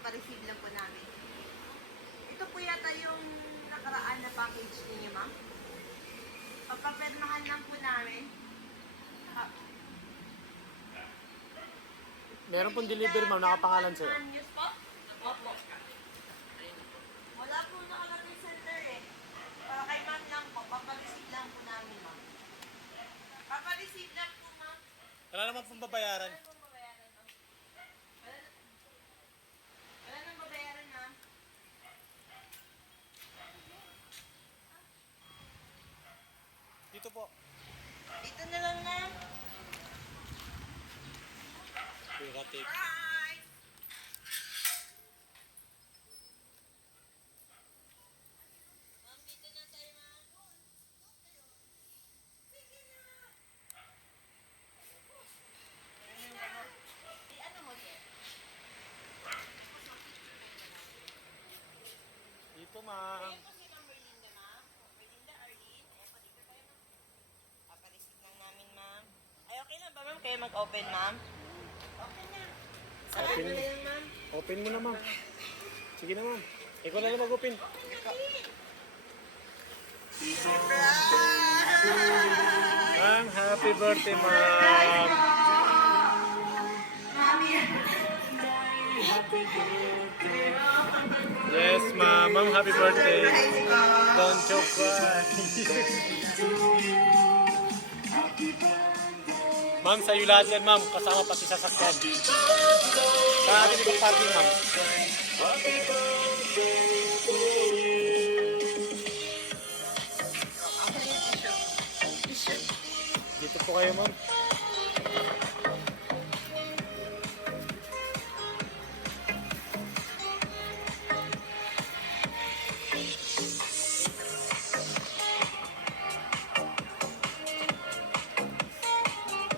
papareceive lang po namin. Ito po yata yung nakaraan na package ninyo, ma'am. Papapirmahan lang po namin. Meron pong delivery, ma'am. Nakapangalan sa'yo. News po? Opo. Wala po nakalagay center eh. Para kay ma'am lang po. Papareceive lang po namin, ma'am. Papareceive lang po, ma'am. Wala naman pong babayaran. Wala nang babayaran, ma'am. Wala nang babayaran, ma'am. Dito po. Dito na lang, ma'am. Pira tape. Bye! Ma'am, dito na tayo, ma'am. Sige na. Ano mo din? Dito, ma'am. Ayan po si Ma'am Merlinda, ma'am. Merlinda, Arlene. Ayan po, dito tayo, ma'am. Papareceive lang namin, ma'am. Ay, okay lang ba, ma'am? Kayo mag-open, ma'am? Okay na. Saan Open. na yan, ma'am? Open mo na, ma'am. Sige na, ma'am. Ikaw na lang mag-open. Ma'am, happy birthday, ma'am. Yes, ma'am. Ma'am, happy birthday. Don't you cry. Ma'am, sa'yo lahat yan, ma'am. Kasama pati sasakyan. Sa atin ibang parking, ma'am. Dito po kayo, ma'am.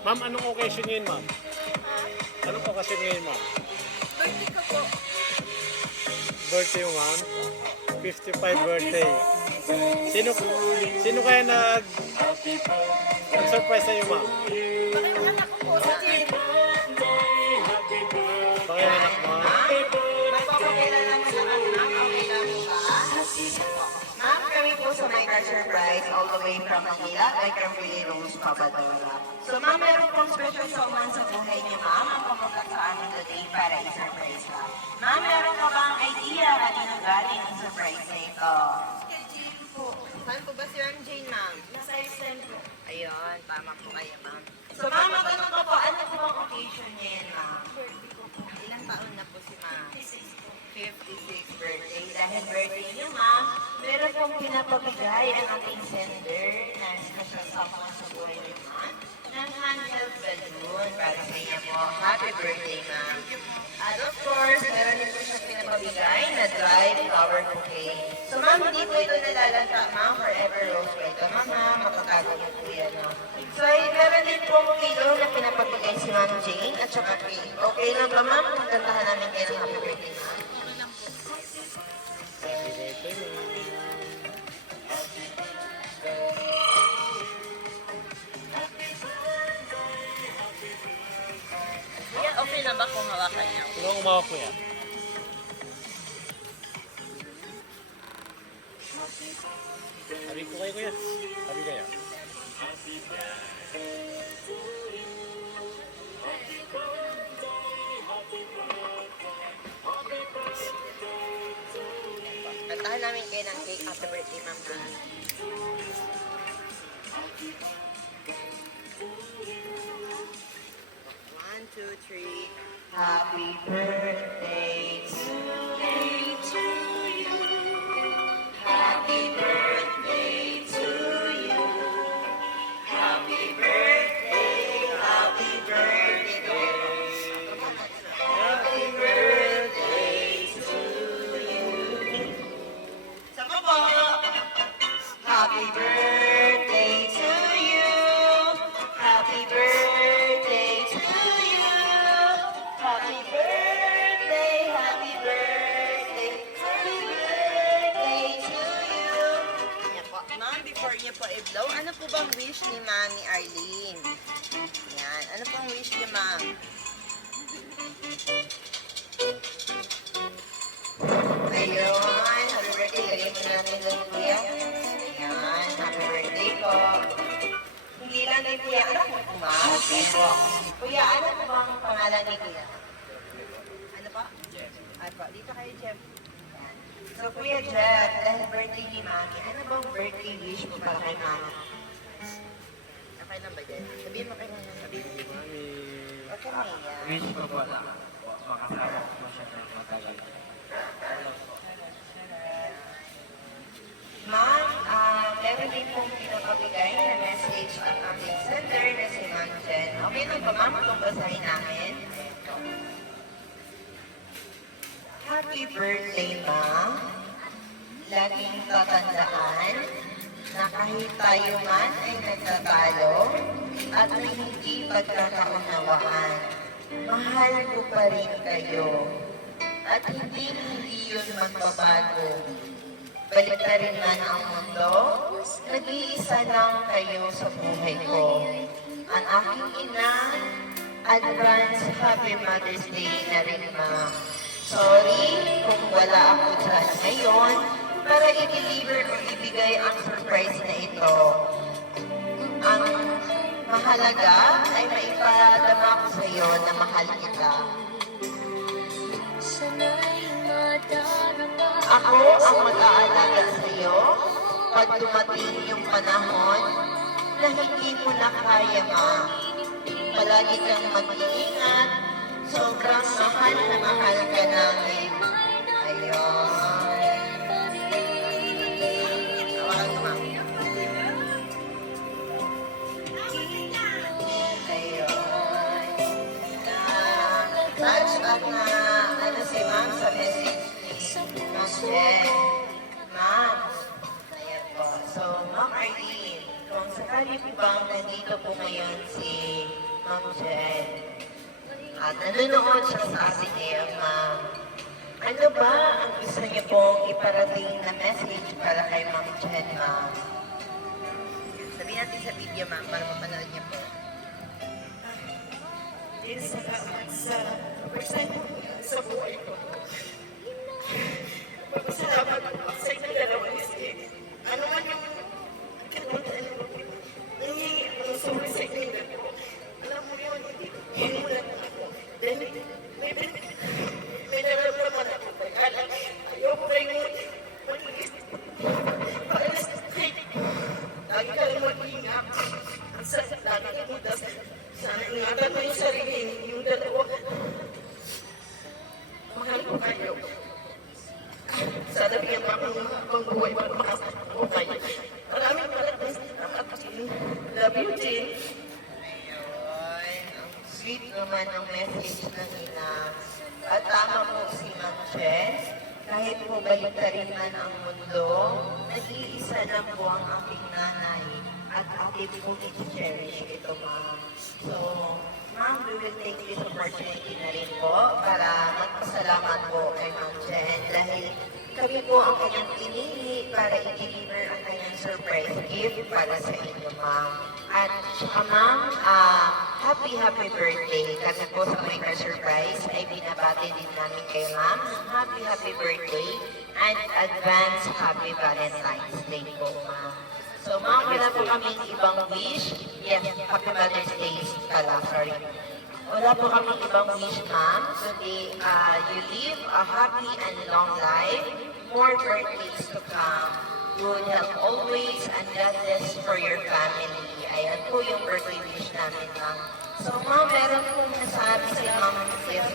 Ma'am, anong occasion ngayon, ma'am? Anong occasion ngayon, ma'am? Birthday ko po. Birthday mo, ma'am? 55 birthday. Sino kaya nag-surprise sa'yo, ma'am? Bakit anak ko po sa Jane? Bakit anak mo? Magpapakilala mo sa anak. Okay lang po ba? Ma'am, kami po sa My Car Surprise all the way from Manila by Cranberry Rose, Papadora. So ma'am, meron pong special someone sa buhay niyo, ma'am, ang pumunta sa amin today para i-surprise ka. Ma'am, meron ka bang idea kanino galing ang surprise na ito? Kay Jane po. Saan po ba si Ma'am Jane, ma'am? Nasa Island po. Ayun, tama po kayo, ma'am. So ma'am, matanong ko po, ano po ang occasion niya, ma'am? Ilang taon na po si ma'am? 56 birthday. Dahil birthday niyo, ma'am, meron pong pinapabigay ang ating sender na special someone sa buhay niyo, ma'am, ng handheld balloon para sa inyo po. Happy birthday, ma'am. At of course, meron din po siyang pinapabigay na dried flower bouquet. So ma'am, hindi po ito nalalanta, ma'am. Forever rose po ito. Ma'am, makatago niyo po yan, ma'am. So ay meron din po kilo na pinapabigay si Ma'am Jane at saka pink. Okay lang ba, ma'am? Kantahan namin kayo ng happy birthday, ma'am. Happy birthday, ma'am. Kuya, okay na ba kung hawakan niya? Ikaw ang umawak ko yan. Sabi ko kayo, kuya. Sabi kaya. Kantahan namin kayo ng cake. Happy birthday, ma'am. One, two, three. Happy birthday to you. Happy birthday to you. Happy birthday, happy birthday. Happy birthday to you. Sama po. Happy birthday to you. Happy birthday to you. Happy birthday, happy birthday, happy birthday to you. Yan po. Ma'am, before niyo po i-blow, ano po bang wish ni Mami Arlene? Yan. Ano pong wish niyo, ma'am? Kuya, ano po, ma'am? Kuya, ano po bang pangalan ni Kuya? Ano pa? Ay po, dito kayo, Jeff. Ayan. So, Kuya Jeff, dahil birthday ni Mami, ano bang birthday wish mo para kay Mami? Okay lang ba dyan? Sabihin mo kay Mami. Sabihin mo. Okay, Mia. Wish ko po lang po, makasama ko po siya ng matagal. Ma'am, meron din pong pinapabigay na message ang aming sender na si Ma'am Jen. Okay lang ba, Ma'am? Itong basahin namin. Happy birthday, Ma'am. Laging tatandaan na kahit tayo man ay nagtatalo at may hindi pagkakaunawaan, mahal ko pa rin kayo. At hindi yun magbabago. Balik na rin man ang mundo, nag-iisa lang kayo sa buhay ko. Ang aking ina, advance Happy Mother's Day na rin, Ma'am. Sorry kung wala ako dyan ngayon para i-deliver o ibigay ang surprise na ito. Ang mahalaga ay maipadama ko sa iyo na mahal kita. Ako ang mag-aalaga sa iyo pag dumating yung panahon na hindi mo na kaya, Ma. Palagi kang mag-iingat, sobrang mahal na mahal ka namin. Ayun. Tawagan ko, Ma. Ayun. Touch up na ano si Ma'am sa message ni Ma'am Jen. Ma'am, ayan po. So, Ma'am Arlene, kung sakali po bang nandito po ngayon si Ma'am Jen at nanonood siya sa atin ngayon, Ma'am, ano ba ang gusto niyo pong iparating na message para kay Ma'am Jen, Ma'am? Sabihin natin sa video, Ma'am, para mapanood niya po. Salamat sa pagsayin sa buhay ko. Salamat sa inyong dalawang isip. Ano man yung kinuntan mo, nangyayari ako sorry sa inyong dalawa. Alam mo yun, hindi mo lang ako. Dahil may nararamdaman ako. Kaya ayoko rin mo mag-iisip. Lagi ka rin mag-iingat. Ang sakit lagi ka mo dasal. Sana ingatan mo yung sarili, yung dalawa. Mahal ko kayo. Sana bigyan pa akong pangbuhay para makasama ko kayo. Maraming salamat. Love you, Jane. Ayun, ang sweet naman ang message ng ina. At tama po si Ma'am Chen. Kahit po baliktarin man ang mundo, nag-iisa lang po ang aking nanay. At atin po i-cherish ito, Ma'am. So, Ma'am, we will take this opportunity na rin po para magpasalamat po kay Ma'am Jen dahil kami po ang kanyang pinili para i-deliver ang kanyang surprise gift para sa inyo, Ma'am. At saka, Ma'am, happy birthday. Kami po sa Micro Surprise ay binabati din namin kay Ma'am. Happy birthday and advance happy Valentine's Day po, Ma'am. So, Ma'am, wala po kaming ibang wish. Yes, Happy Mother's Day pala, sorry. Wala po kaming ibang wish, Ma'am. Kundi, you live a happy and long life, more birthdays to come. Good health always, and God bless for your family. Ayan po yung birthday wish namin, Ma'am. So, Ma'am, meron po nasabi si Ma'am Jen.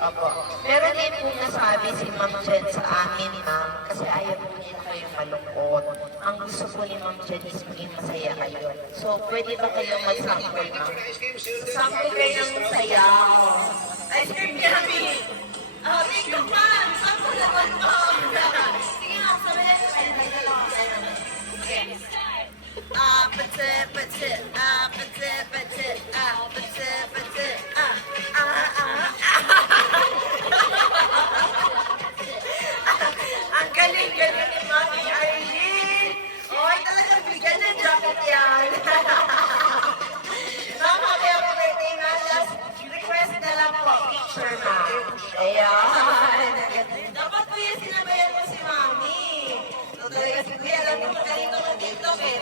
Opo. Meron din po nasabi si Ma'am Jen sa amin, Ma'am, kasi ayaw po nila kayong malungkot. Ang gusto po ni Ma'am Jen is maging masaya kayo. So, pwede ba kayong mag-sample, Ma'am? Sample kayo ng sayaw. Ice cream yummy! TikTok, Ma'am! Sample naman, Ma'am! Sige nga, sabi na kayo. Okay. Patse, patse, patse, patse, patse, patse, Ang galing-galing ni Mami Arlene! Oy, talagang bigyan ng jacket yan! Ma'am, happy birthday na. Last request na lang po, picture, Ma'am. Ayan. Dapat po yan sinabayan mo si Mami. So, talaga si Kuya, alam mo magaling ko ng TikTok eh.